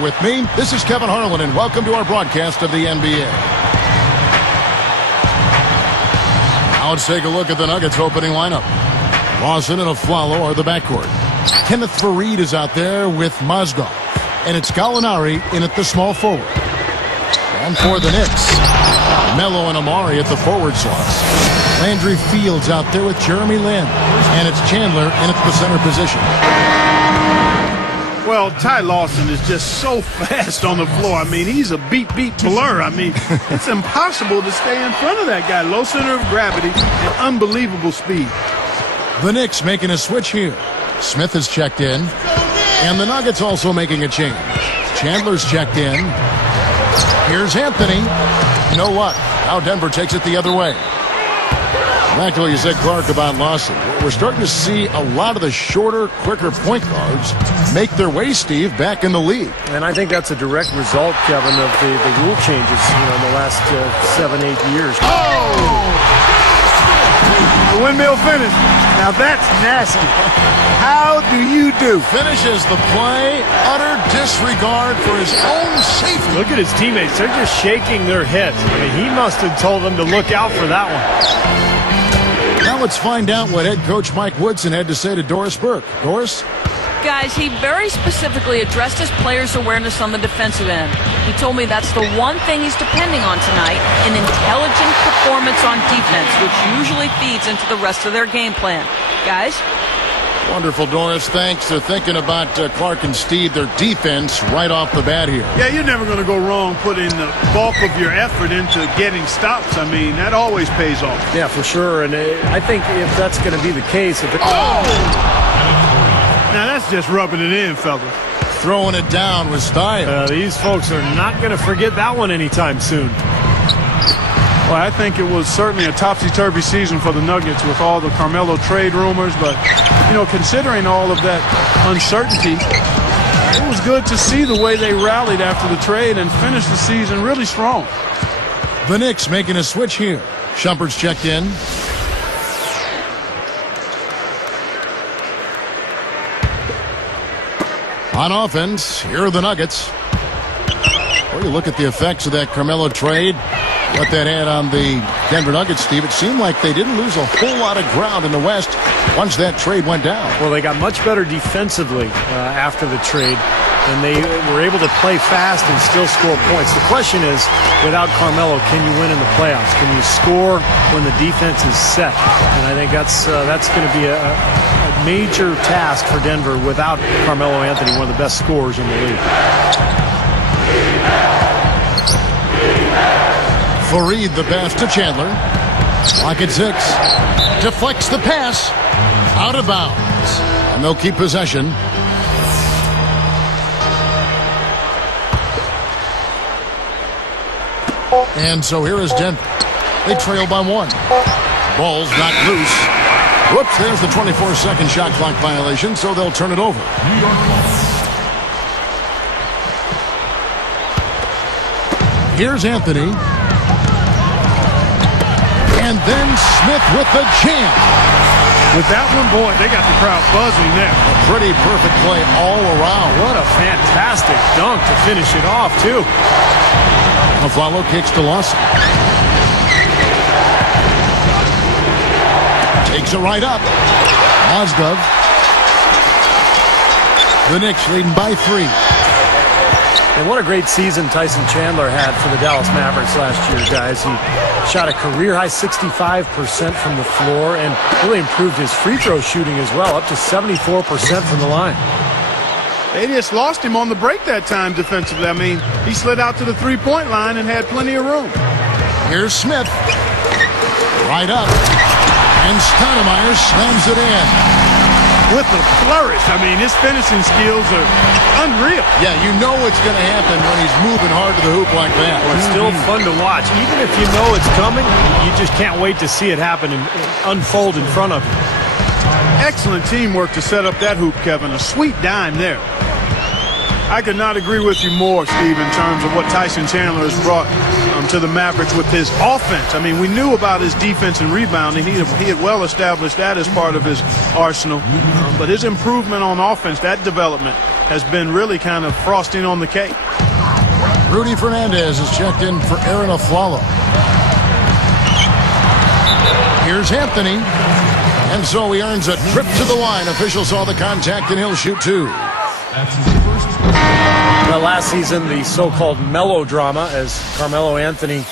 with me. This is Kevin Harlan, and welcome to our broadcast of the NBA. Now let's take a look at the Nuggets opening lineup. Lawson and Aflalo are the backcourt. Kenneth Faried is out there with Mozgov. And it's Gallinari in at the small forward. And for the Knicks, Melo and Amari at the forward slots. Landry Fields out there with Jeremy Lin. And it's Chandler in at the center position. Well, Ty Lawson is just so fast on the floor. I mean, he's a beat blur. I mean, it's impossible to stay in front of that guy. Low center of gravity and unbelievable speed. The Knicks making a switch here. Smith is checked in. And the Nuggets also making a change. Chandler's checked in. Here's Anthony. You know what? Now Denver takes it the other way. Back to what you said, Clark, about Lawson. We're starting to see a lot of the shorter, quicker point guards make their way, Steve, back in the league. And I think that's a direct result, Kevin, of the rule changes in the last 7-8 years. Oh! The windmill finish. Now that's nasty. How do you do? Finishes the play. Utter disregard for his own safety. Look at his teammates. They're just shaking their heads. I mean, he must have told them to look out for that one. Now let's find out what head coach Mike Woodson had to say to Doris Burke. Doris? Guys, he very specifically addressed his players' awareness on the defensive end. He told me that's the one thing he's depending on tonight, an intelligent performance on defense, which usually feeds into the rest of their game plan. Guys? Wonderful, Doris. Thanks. They're thinking about Clark and Steve, their defense, right off the bat here. Yeah, you're never going to go wrong putting the bulk of your effort into getting stops. I mean, that always pays off. Yeah, for sure. And I think if that's going to be the case, if it... Now that's just rubbing it in, fellas. Throwing it down with style. These folks are not going to forget that one anytime soon. Well, I think it was certainly a topsy-turvy season for the Nuggets with all the Carmelo trade rumors. But, you know, considering all of that uncertainty, it was good to see the way they rallied after the trade and finished the season really strong. The Knicks making a switch here. Shumpert's checked in. On offense, here are the Nuggets. Well, you look at the effects of that Carmelo trade. What that had on the Denver Nuggets, Steve, it seemed like they didn't lose a whole lot of ground in the West once that trade went down. Well, they got much better defensively after the trade, and they were able to play fast and still score points. The question is, without Carmelo, can you win in the playoffs? Can you score when the defense is set? And I think that's going to be a major task for Denver without Carmelo Anthony, one of the best scorers in the league. Faried the pass to Chandler. Clock at 6. Deflects the pass. Out of bounds. And they'll keep possession. And so here is Denver. They trail by 1. Ball's not loose. Whoops, there's the 24-second shot clock violation, so they'll turn it over. Here's Anthony. And then Smith with the jam. With that one, boy, they got the crowd buzzing there. A pretty perfect play all around. What a fantastic dunk to finish it off, too. Aflalo kicks to Lawson. Takes it right up. Mozgov. The Knicks leading by 3. And what a great season Tyson Chandler had for the Dallas Mavericks last year, guys. He shot a career-high 65% from the floor and really improved his free throw shooting as well, up to 74% from the line. They just lost him on the break that time defensively. I mean, he slid out to the three-point line and had plenty of room. Here's Smith. Right up. And Stoudemire slams it in. With the flourish. I mean, his finishing skills are unreal. Yeah, you know it's going to happen when he's moving hard to the hoop like that. Well, it's still fun to watch. Even if you know it's coming, you just can't wait to see it happen and unfold in front of you. Excellent teamwork to set up that hoop, Kevin. A sweet dime there. I could not agree with you more, Steve, in terms of what Tyson Chandler has brought to the Mavericks with his offense. I mean, we knew about his defense and rebounding. He had well established that as part of his arsenal. But his improvement on offense, that development, has been really kind of frosting on the cake. Rudy Fernandez is checked in for Aaron Aflalo. Here's Anthony. And so he earns a trip to the line. Official saw the contact, and he'll shoot two. That's his first. Last season, the so-called melodrama as Carmelo Anthony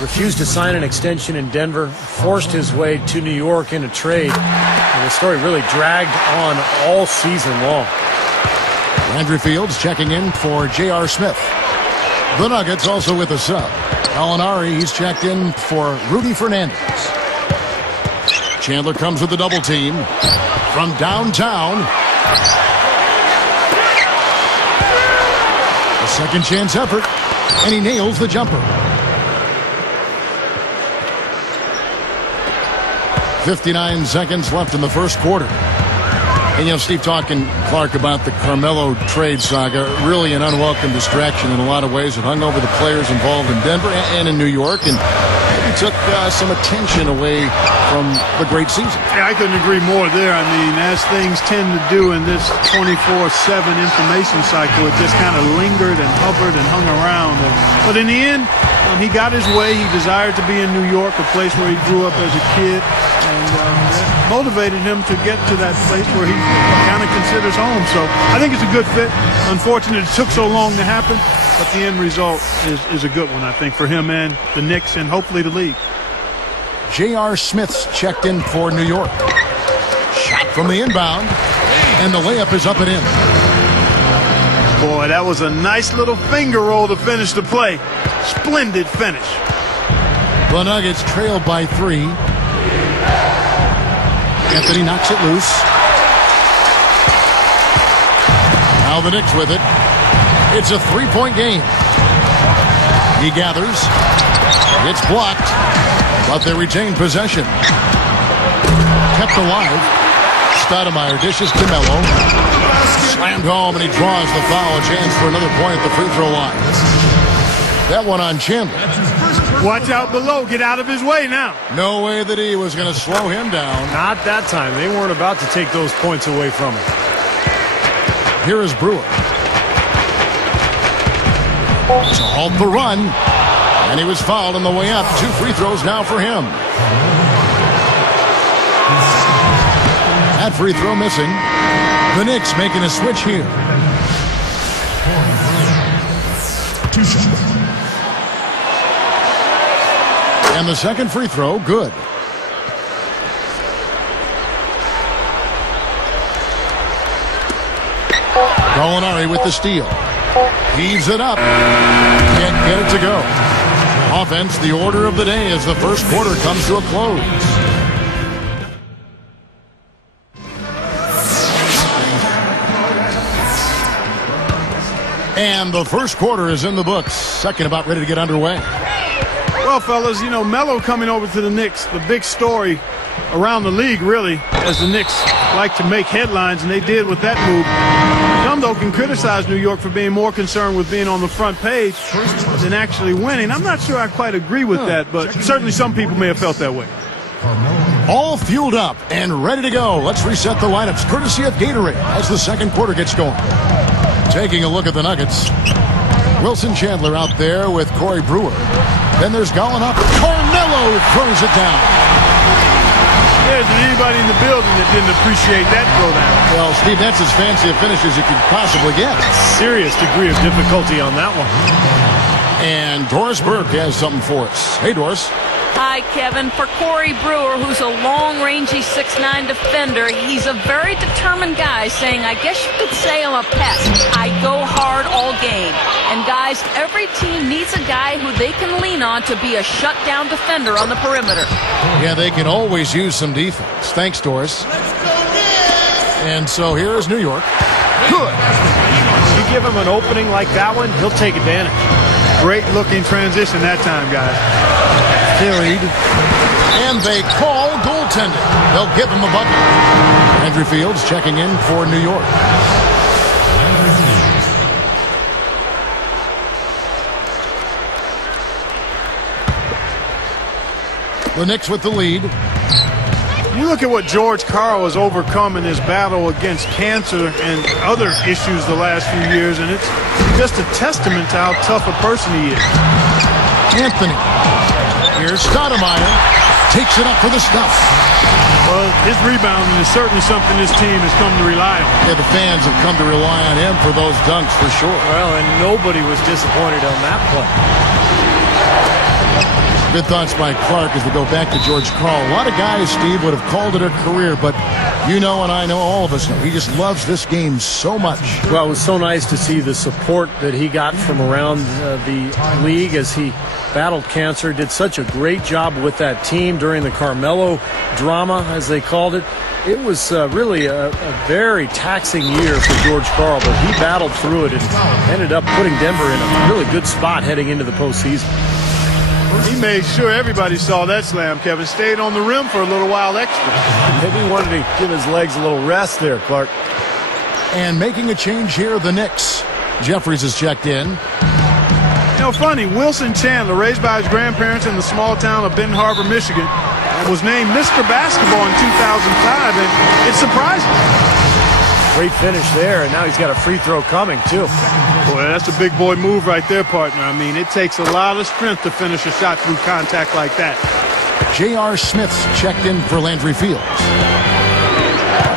refused to sign an extension in Denver, forced his way to New York in a trade, and the story really dragged on all season long. Andrew Fields checking in for J.R. Smith. The Nuggets also with a sub. Gallinari, he's checked in for Rudy Fernandez. Chandler comes with a double team from downtown. A second chance effort, and he nails the jumper. 59 seconds left in the first quarter. And, you know, Steve talking, Clark, about the Carmelo trade saga, really an unwelcome distraction in a lot of ways. It hung over the players involved in Denver and in New York, and it took some attention away from the great season. Yeah, I couldn't agree more there. I mean, as things tend to do in this 24/7 information cycle, it just kind of lingered and hovered and hung around. But in the end, he got his way. He desired to be in New York, a place where he grew up as a kid, and that motivated him to get to that place where he kind of considers home. So I think it's a good fit. Unfortunately, it took so long to happen, but the end result is a good one, I think, for him and the Knicks and hopefully the league. J.R. Smith's checked in for New York. Shot from the inbound, and the layup is up and in. Boy, that was a nice little finger roll to finish the play. Splendid finish. The Nuggets trail by 3. Anthony knocks it loose. Now the Knicks with it. It's a 3-point game. He gathers. It's blocked, but they retain possession. Kept alive. Stoudemire dishes to Melo. Slammed home, and he draws the foul. A chance for another point at the free throw line. That one on Chandler. Watch out below. Get out of his way now. No way that he was going to slow him down. Not that time. They weren't about to take those points away from him. Here is Brewer. To halt the run. And he was fouled on the way up. 2 free throws now for him. That free throw missing. The Knicks making a switch here. 2 shots. And the second free throw, good. Gallinari with the steal. Heaves it up. Can't get it to go. Offense, the order of the day as the first quarter comes to a close. And the first quarter is in the books. Second about ready to get underway. Well, fellas, you know, Melo coming over to the Knicks, the big story around the league, really, as the Knicks like to make headlines, and they did with that move. Some, though, can criticize New York for being more concerned with being on the front page than actually winning. I'm not sure I quite agree with that, but certainly some people may have felt that way. All fueled up and ready to go. Let's reset the lineups, courtesy of Gatorade, as the second quarter gets going. Taking a look at the Nuggets. Wilson Chandler out there with Corey Brewer. Then there's Gallinari. Carmelo throws it down. There isn't anybody in the building that didn't appreciate that throwdown. Well, Steve, that's as fancy a finish as you could possibly get. Serious degree of difficulty on that one. And Doris Burke has something for us. Hey, Doris. Hi, Kevin. For Corey Brewer, who's a long-rangey 6'9" defender, he's a very determined guy, saying, I guess you could say I'm a pest. I go hard all game. And, guys, every team needs a guy who they can lean on to be a shutdown defender on the perimeter. Yeah, they can always use some defense. Thanks, Doris. And so here is New York. Good. You give him an opening like that one, he'll take advantage. Great-looking transition that time, guys. Carried. And they call goaltending. They'll give him a bucket. Andrew Fields checking in for New York. The Knicks with the lead. You look at what George Karl has overcome in his battle against cancer and other issues the last few years, and it's just a testament to how tough a person he is. Anthony. Here's Stoudemire. Takes it up for the stuff. Well, his rebounding is certainly something this team has come to rely on. Yeah, the fans have come to rely on him for those dunks for sure. Well, and nobody was disappointed on that play. Good thoughts by Clark as we go back to George Karl. A lot of guys, Steve, would have called it a career, but you know and I know, all of us know, he just loves this game so much. Well, it was so nice to see the support that he got from around the league as he battled cancer. Did such a great job with that team during the Carmelo drama, as they called it. It was really a very taxing year for George Karl, but he battled through it and ended up putting Denver in a really good spot heading into the postseason. He made sure everybody saw that slam, Kevin. Stayed on the rim for a little while extra. Maybe he wanted to give his legs a little rest there, Clark. And making a change here, the Knicks. Jeffries has checked in. You know, funny, Wilson Chandler, raised by his grandparents in the small town of Benton Harbor, Michigan, was named Mr. Basketball in 2005, and it's surprising. Great finish there, and now he's got a free throw coming, too. Boy, that's a big boy move right there, partner. I mean, it takes a lot of strength to finish a shot through contact like that. J.R. Smith's checked in for Landry Fields.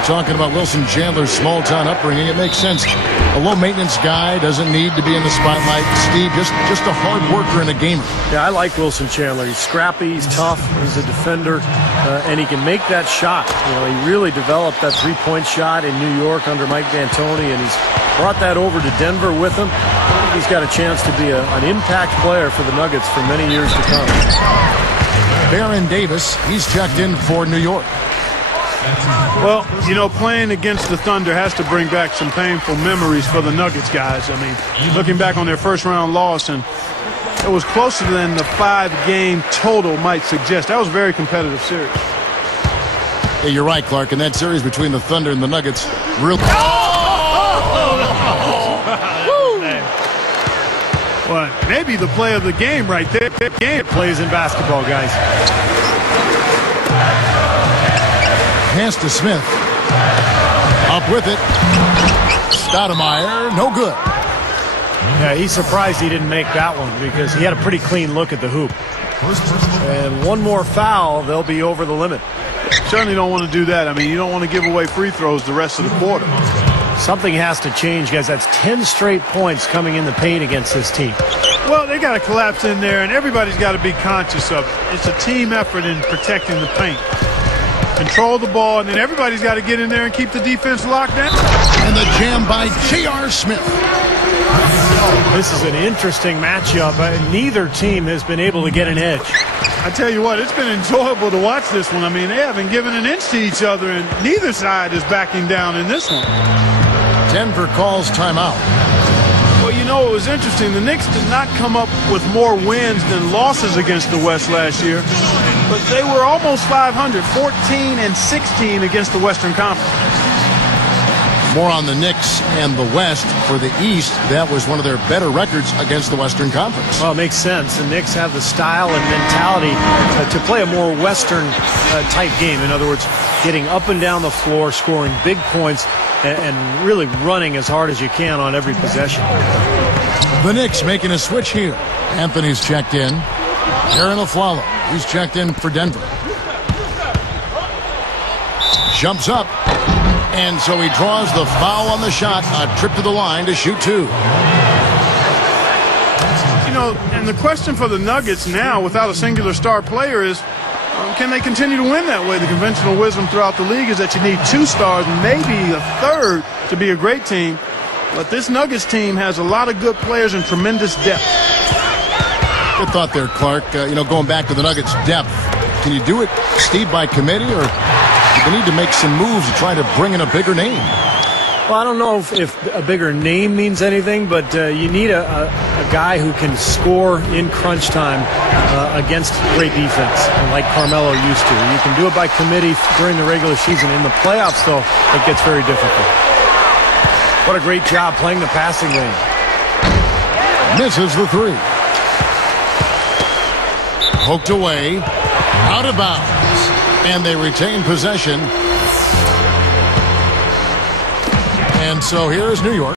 Talking about Wilson Chandler's small-town upbringing, it makes sense. A low-maintenance guy doesn't need to be in the spotlight. Steve, just a hard worker and a gamer. Yeah, I like Wilson Chandler. He's scrappy, he's tough, he's a defender, and he can make that shot. You know, he really developed that three-point shot in New York under Mike D'Antoni, and he's brought that over to Denver with him. He's got a chance to be an impact player for the Nuggets for many years to come. Baron Davis, he's checked in for New York. Well, you know, playing against the Thunder has to bring back some painful memories for the Nuggets guys. I mean, looking back on their first-round loss, and it was closer than the 5-game total might suggest. That was a very competitive series. Yeah, you're right, Clark. And that series between the Thunder and the Nuggets really... Well, maybe the play of the game right there. Plays in basketball, guys. Pass to Smith. Up with it. Stoudemire, no good. Yeah, he's surprised he didn't make that one because he had a pretty clean look at the hoop. And one more foul, they'll be over the limit. Certainly don't want to do that. I mean, you don't want to give away free throws the rest of the quarter. Something has to change, guys. That's 10 straight points coming in the paint against this team. Well, they got to collapse in there, and everybody's got to be conscious of it. It's a team effort in protecting the paint. Control the ball, and then everybody's got to get in there and keep the defense locked down. And the jam by J.R. Smith. This is an interesting matchup. Neither team has been able to get an edge. I tell you what, it's been enjoyable to watch this one. I mean, they haven't given an inch to each other, and neither side is backing down in this one. Denver calls timeout. Well, you know, it was interesting. The Knicks did not come up with more wins than losses against the West last year, but they were almost 500, 14 and 16 against the Western Conference. More on the Knicks and the West. For the East, that was one of their better records against the Western Conference. Well, it makes sense. The Knicks have the style and mentality to play a more Western-type game. In other words, getting up and down the floor, scoring big points, and really running as hard as you can on every possession. The Knicks making a switch here. Anthony's checked in. Aaron Aflalo, he's checked in for Denver. Jumps up. And so he draws the foul on the shot. A trip to the line to shoot two. You know, and the question for the Nuggets now, without a singular star player, is can they continue to win that way? The conventional wisdom throughout the league is that you need two stars, maybe a third, to be a great team. But this Nuggets team has a lot of good players and tremendous depth. Good thought there, Clark. Going back to the Nuggets' depth. Can you do it, Steve, by committee, or do they need to make some moves to try to bring in a bigger name? Well, I don't know if a bigger name means anything, but you need a guy who can score in crunch time against great defense, like Carmelo used to. You can do it by committee during the regular season. In the playoffs, though, it gets very difficult. What a great job playing the passing game. Misses the three. Poked away. Out of bounds. And they retain possession. And so here is New York.